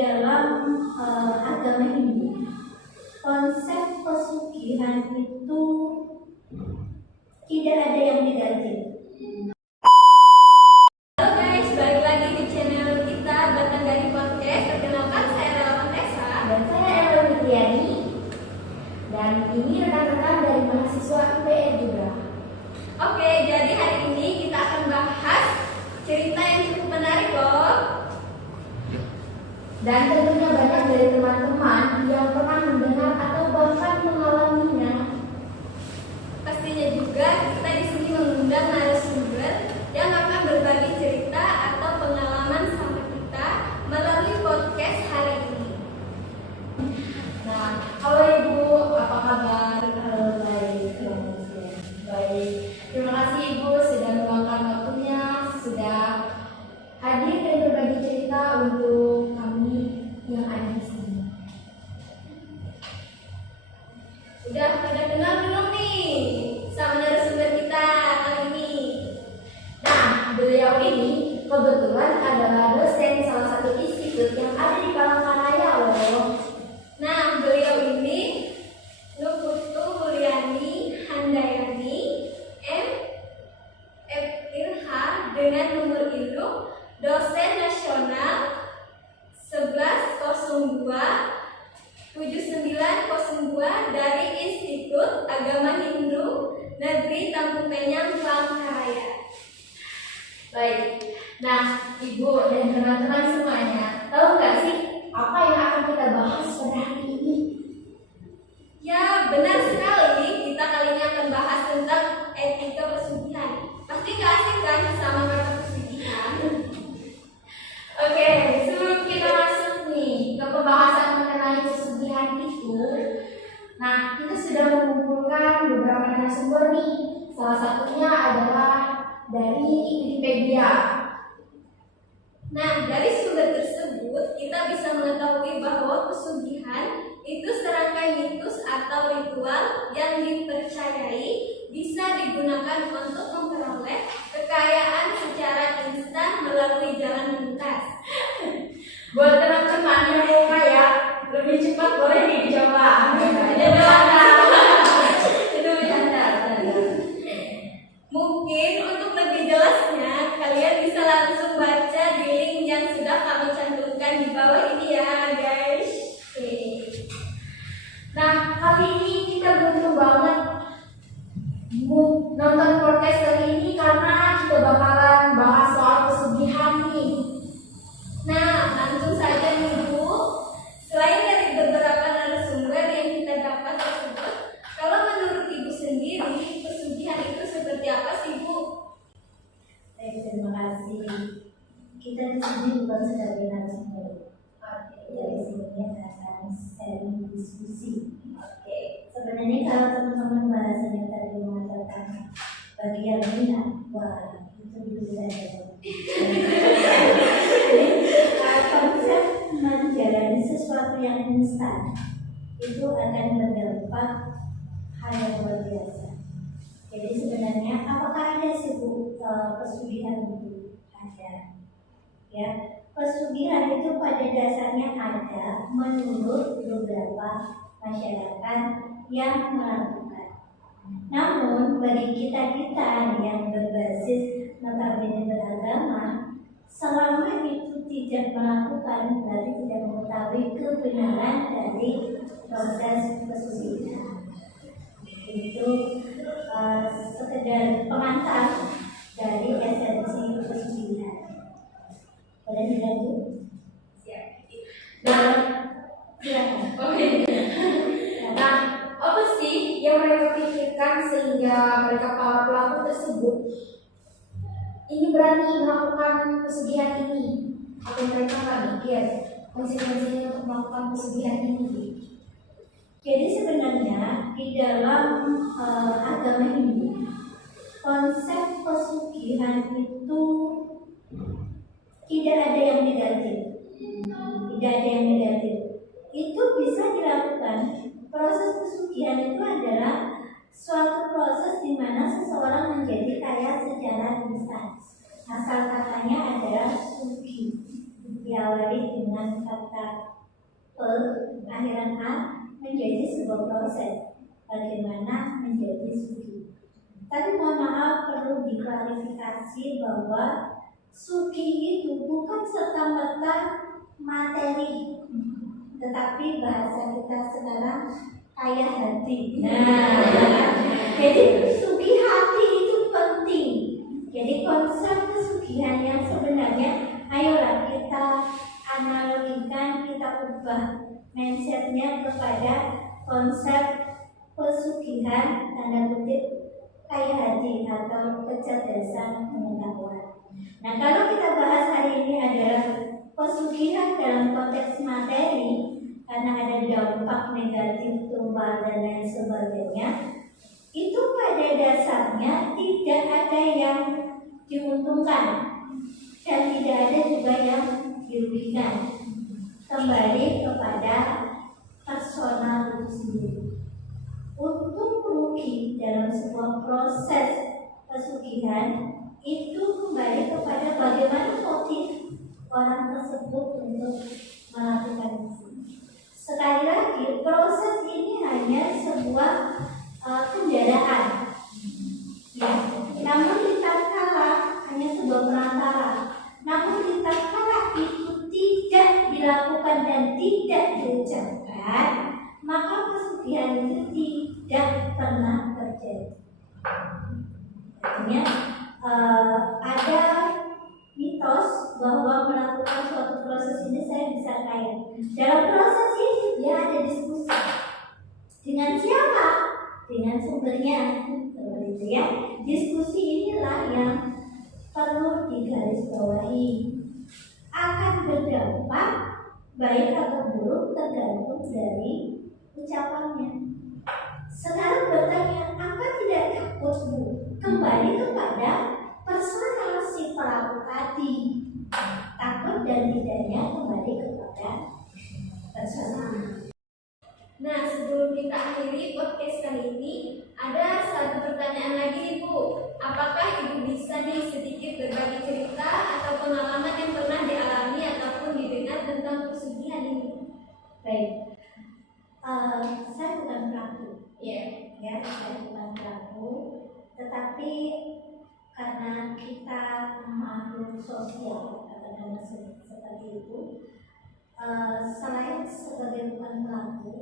dalam agama Hindu, konsep pesugihan itu tidak ada yang negatif. Halo guys, balik lagi di channel kita Batang Dari Podcast. Perkenalkan, saya Relawan Tessa Dan saya Ella Witriani. Dan ini rekan-rekan dari mahasiswa IPR juga. Oke, jadi hari ini kita akan bahas cerita yang cukup menarik loh. Dan tentunya banyak dari teman-teman yang pernah mendengar atau bahkan mengalaminya. Pastinya juga kita di sini mengundang narasumber yang akan berbagi cerita atau pengalaman sama kita melalui podcast hari ini. Nah, halo Ibu, apa kabar? Baik. Terima kasih Ibu sudah meluangkan waktunya, sudah hadir dan berbagi cerita untuk kami yang ada di sini. Udah pada kenal belum nih sama narasumber kita kali ini? Nah, beliau ini kebetulan adalah dosen salah satu institut yang ada di Palangkaraya loh. Nah, beliau ini Nuputu Mulyani Handayani M.Philh dengan nomor induk dosen nasional 1102 7902 dari Institut Agama Hindu Negeri Tampu Penyang, Palangkaraya. Baik, nah Ibu dan teman-teman semuanya, tahu nggak sih apa yang akan kita bahas pada hari ini? Ya, benar sekali. Kita kali ini akan bahas tentang etika pesugihan. Pasti nggak asik kan sama kata pesugihan? Oke, sebelum kita masuk nih ke pembahasan mengenai pesugihan itu, nah kita sudah mengumpulkan beberapa narasumber nih. Salah satunya adalah dari Wikipedia. Nah, dari sumber tersebut kita bisa mengetahui bahwa pesugihan itu serangkaian mitos atau ritual yang dipercayai bisa digunakan untuk memperoleh kekayaan secara instan melalui jalan pintas. Buat teman-teman yang mau kaya, lebih cepat boleh nih dicoba. Itu bercanda. Mungkin untuk lebih jelasnya kalian bisa langsung baca di link yang sudah kami cantumkan di bawah ini ya guys. Oke. Nah, kali ini kita beruntung banget nonton podcast kali ini karena kita bakalan bahas soal pesugihan nih. Nah, langsung saja nih Bu. Selain dari beberapa narasumber yang kita dapat tersebut, kalau menurut Ibu sendiri, pesugihan itu seperti apa sih Bu? Baik, terima kasih. Kita di sini bukan sebagai narasumber. Jadi sebenarnya akan sharing diskusi. Sebenarnya kalau teman-teman bahasanya tadi mengatakan bagian minat, wah itu dulu saja. Konsep menjalani sesuatu yang instan itu akan berdampak hal yang luar biasa. Jadi sebenarnya apakah ada sih pesugihan itu? Ada. Ya, pesugihan itu pada dasarnya ada menurut beberapa masyarakat yang melakukan. Namun bagi kita-kita yang berbasis notabene beragama, selama itu tidak melakukan berarti tidak mengetahui kebenaran dari proses pesugihan. Itu sekedar pengantar dari esensi pesugihan. Boleh dilanjut? Siap. Nah, silakan. Oke. Nah, apa sih yang mereka pikirkan sehingga mereka para pelaku tersebut ini berani melakukan pesugihan ini? Apa mereka nggak mikir konsekuensinya untuk melakukan pesugihan ini? Jadi sebenarnya di dalam agama Hindu, konsep pesugihan itu tidak ada yang negatif. Tidak ada yang negatif. Itu bisa dilakukan. Proses pesugihan itu adalah suatu proses di mana seseorang menjadi kaya secara instan. Asal katanya adalah sugi. Ya diawali dengan kata pe, akhiran a, menjadi sebuah proses bagaimana menjadi suki. Tapi mohon maaf, perlu diklarifikasi bahwa suki itu bukan serta-merta materi, tetapi bahasa kita sekarang kaya hati. Jadi suki hati itu penting. Jadi konsep kesugihan yang sebenarnya, ayolah kita analogikan, kita ubah mindsetnya kepada konsep pesugihan tanda kutip kaya hati atau kecerdasan pengetahuan. Nah, kalau kita bahas hari ini adalah pesugihan dalam konteks materi, karena ada dampak negatif tumbal dan lain sebagainya, itu pada dasarnya tidak ada yang diuntungkan dan tidak ada juga yang dirugikan. Kembali kepada personal itu sendiri. Untuk rugi dalam sebuah proses pesugihan itu kembali kepada bagaimana motif orang tersebut untuk melakukan itu. Sekali lagi, proses ini hanya sebuah kendaraan, ya. Namun ditatkala hanya sebuah perantara. Namun ditatkala itu tidak dilakukan dan tidak diucapkan, maka pesugihan itu tidak pernah terjadi. Artinya ada mitos bahwa melakukan suatu proses ini saya bisa kaya. Dalam proses ini dia ada diskusi dengan siapa? Dengan sumbernya, seperti itu ya. Diskusi inilah yang perlu digarisbawahi. Akan berdampak baik atau buruk tergantung dari ucapannya. Sekarang bertanya, apa tidak takut Bu? Kembali kepada personal si pelaku tadi. Takut dan tidaknya kembali kepada personal. Nah, sebelum kita akhiri podcast kali ini, ada satu pertanyaan lagi nih Bu. Apakah Ibu bisa nih sedikit berbagi cerita atau pengalaman yang pernah dialami ataupun didengar tentang pesugihan ini? Baik, saya bukan pelaku. Ya. Ya, saya bukan pelaku. Tetapi karena kita makhluk sosial, katakanlah seperti itu, selain sebagai bukan pelaku,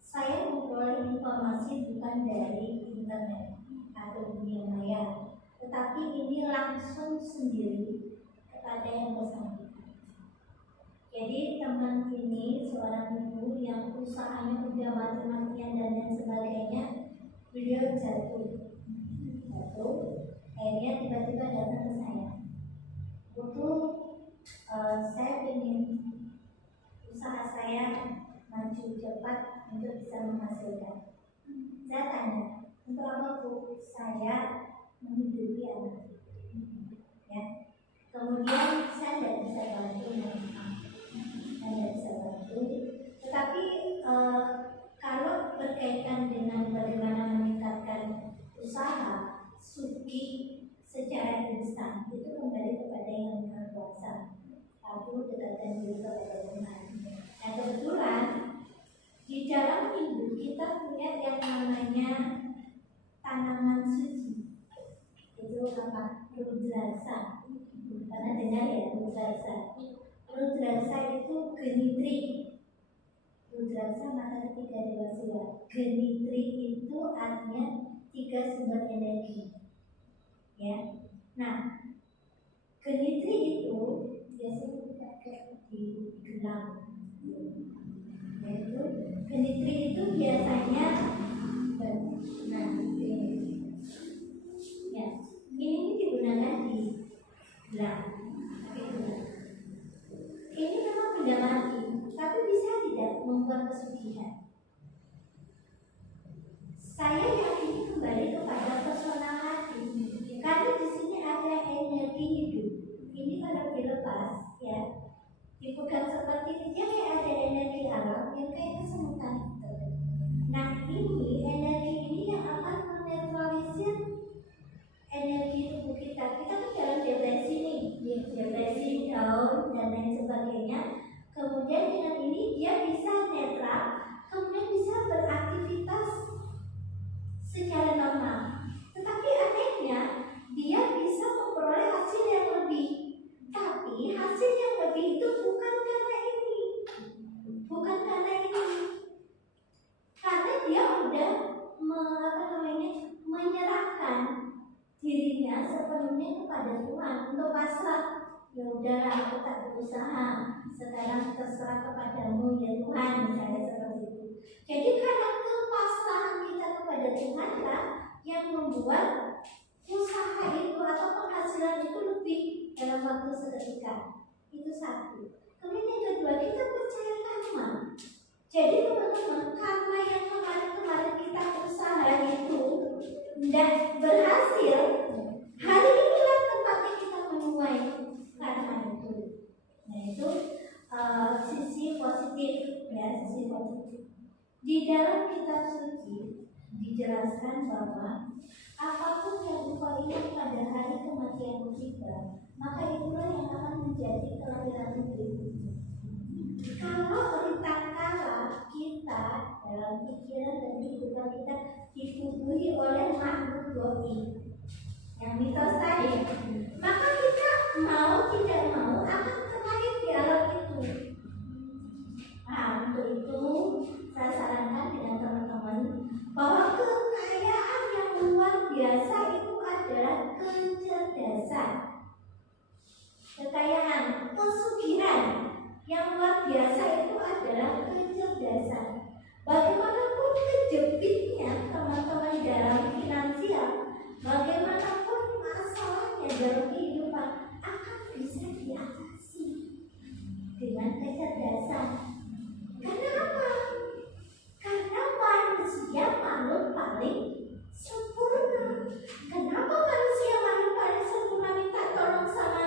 saya memperoleh informasi bukan dari internet atau dunia maya, tetapi ini langsung sendiri kepada yang bersangkutan. Jadi teman ini seorang ibu yang usahanya udah mati-matian dan lain sebagainya, beliau jatuh, akhirnya tiba-tiba datang ke saya. Butuh, saya ingin usaha saya maju cepat untuk bisa menghasilkan. Saya tanya, untuk apa Bu? Saya menghidupi anak. Ya. Kemudian saya tidak bisa bantu, tetapi kalau berkaitan dengan bagaimana meningkatkan usaha suki secara instan, itu kembali kepada yang Maha Kuasa. Aku dekatkan diri kepada Tuhan. Nah, kebetulan di dalam Hindu kita punya yang namanya tanaman suci. Itu apa? Rudraksa. Karena dengar ya, rudraksa. Rudraksa itu genitri. Rudraksa maka ketiga dewa Siwa. Genitri itu artinya 3 sumber energi. Ya. Nah, genitri itu biasanya dipakai di gelang. Yaitu genitri itu biasanya ini digunakan di gelang. Ini memang benda mati, tapi bisa tidak membuat pesugihan. Saya yakini kembali kepada personal hati, karena di sini ada energi hidup. Ini kalau dilepas berhasil yang lebih itu bukan karena ini, bukan karena ini, karena dia udah menyerahkan dirinya sepenuhnya kepada Tuhan untuk pasrah. Ya udahlah, aku tak berusaha, sekarang terserah kepadamu ya Tuhan, misalnya seperti itu. Jadi karena kepasrahan kita kepada Tuhan lah yang membuat usaha itu atau penghasilan itu lebih dalam waktu seketika. Itu satu. Kemudian yang kedua, kita percaya karma. Jadi teman-teman, karma yang kemarin-kemarin kita usaha itu dan berhasil, hari inilah tempatnya kita menuai karma itu. Nah itu sisi positif ya, sisi positif. Di dalam kitab suci dijelaskan bahwa apapun yang engkau ingat pada hari kematianmu tiba, maka itulah yang akan menjadi kelahiranmu berikutnya. Kalau tatkala kita dalam pikiran dan kehidupan kita dibubuhi oleh makhluk gaib yang mitos tadi, maka kita mau tidak mau akan terlahir di alam itu. Nah, untuk itu saya sarankan dengan teman-teman bahwa kekayaan yang luar biasa itu adalah kecerdasan. Kekayaan, pesugihan yang luar biasa itu adalah kecerdasan. Bagaimanapun kejepitnya teman-teman dalam finansial, bagaimanapun masalahnya dalam kehidupan akan bisa diatasi dengan kecerdasan. Karena apa? Karena manusia makhluk paling sempurna. Kenapa manusia makhluk paling sempurna minta tolong sama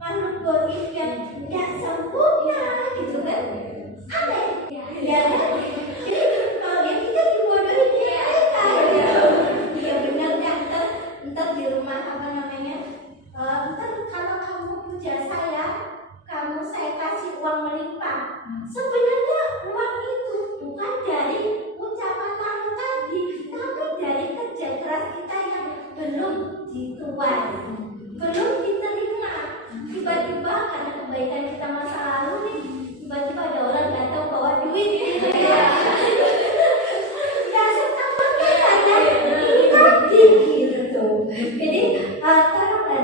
makhluk gaib yang tidak sempurna gitu kan? Aneh ya kan? Jadi kalau kita dibodohin mereka ya benar kan? Ntar di rumah apa namanya, ntar kalau kamu puja saya, saya kasih uang melimpah. Sebenarnya uang itu bukan dari ucapan makhluk tadi, tapi dari kerja keras kita yang belum dituai, belum diterima. Tiba-tiba karena kebaikan kita masa lalu nih, tiba-tiba ada orang datang bawa duit gitu ya. Ya setengahnya saja ini tadi gitu. Jadi tolonglah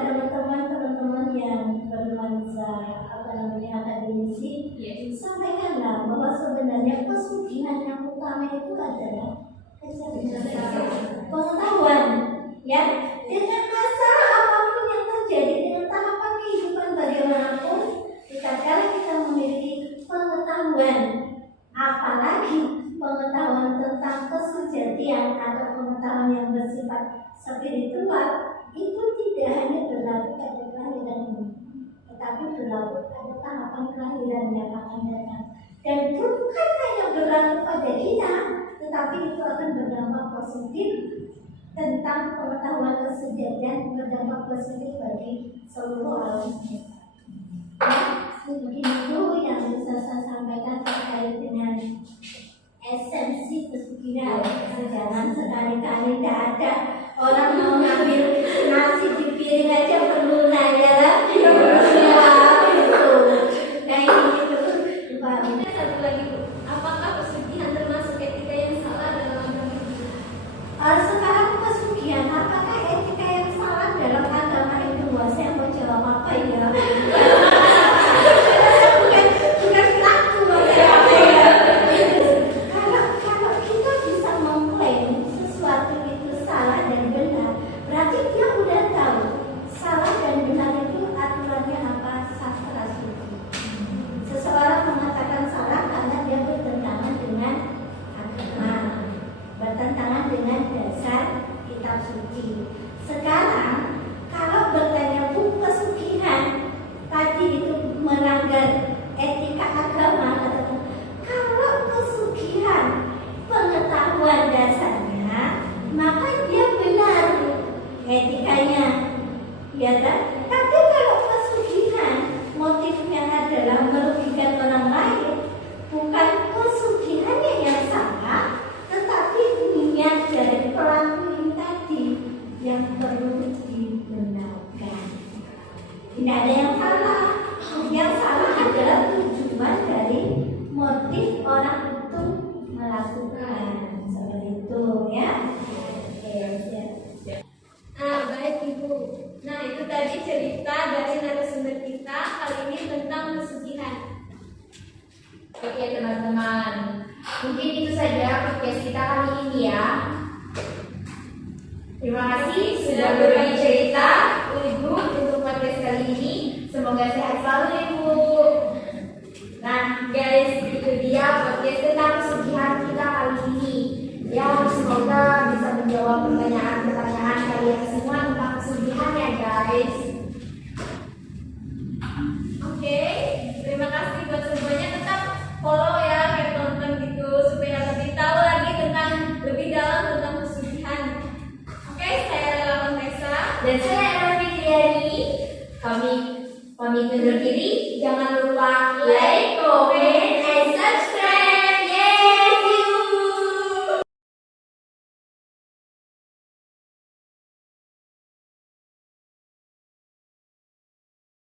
teman-teman yang bernuansa akademisi, sampaikanlah bahwa sebenarnya pesugihan yang utama itu adalah kecerdasan, pengetahuan, ya. Dengan masalah apapun yang terjadi, dengan tahapan kehidupan bagaimanapun, tatkala kita memiliki pengetahuan, apalagi pengetahuan tentang kesejatian atau pengetahuan yang bersifat spiritual, itu tidak hanya berlaku pada kelahiran ini, tetapi berlaku pada tahapan kelahiran yang akan datang. Dan bukan hanya berlaku pada kita, tetapi itu akan berdampak positif tentang pengetahuan kesejahteraan, berdampak positif bagi seluruh alam semesta. Begini dulu yang bisa saya sampaikan terkait dengan esensi pesugihan. Jangan sekali-kali tidak ada orang mau ngambil nasi di piring aja perlu nanya lagi. Satu lagi Bu, apakah pesugihan termasuk etika yang salah dalam agama? Sekarang pesugihan, apakah etika yang salah dalam agama itu? Saya mau jawab apa ya? bukan pelaku ya. Kalau kita bisa mengklaim sesuatu itu salah dan benar, berarti dia udah tahu salah Oke teman-teman, mungkin itu saja podcast kita kali ini ya. Terima kasih sudah berbagi cerita Ibu untuk podcast kali ini. Semoga sehat selalu Ibu. Nah guys, itu dia podcast tentang pesugihan kita kali ini. Ya, semoga bisa menjawab pertanyaan-pertanyaan kalian semua tentang pesugihan ya guys. Oke, terima kasih buat semuanya. Tetap follow ya, kayak tonton gitu supaya lebih tahu lagi tentang lebih dalam tentang pesugihan. Oke, saya Lela Kontesa Dan saya Ella Fitriani. Kami pamit undur diri. Jangan lupa like, comment,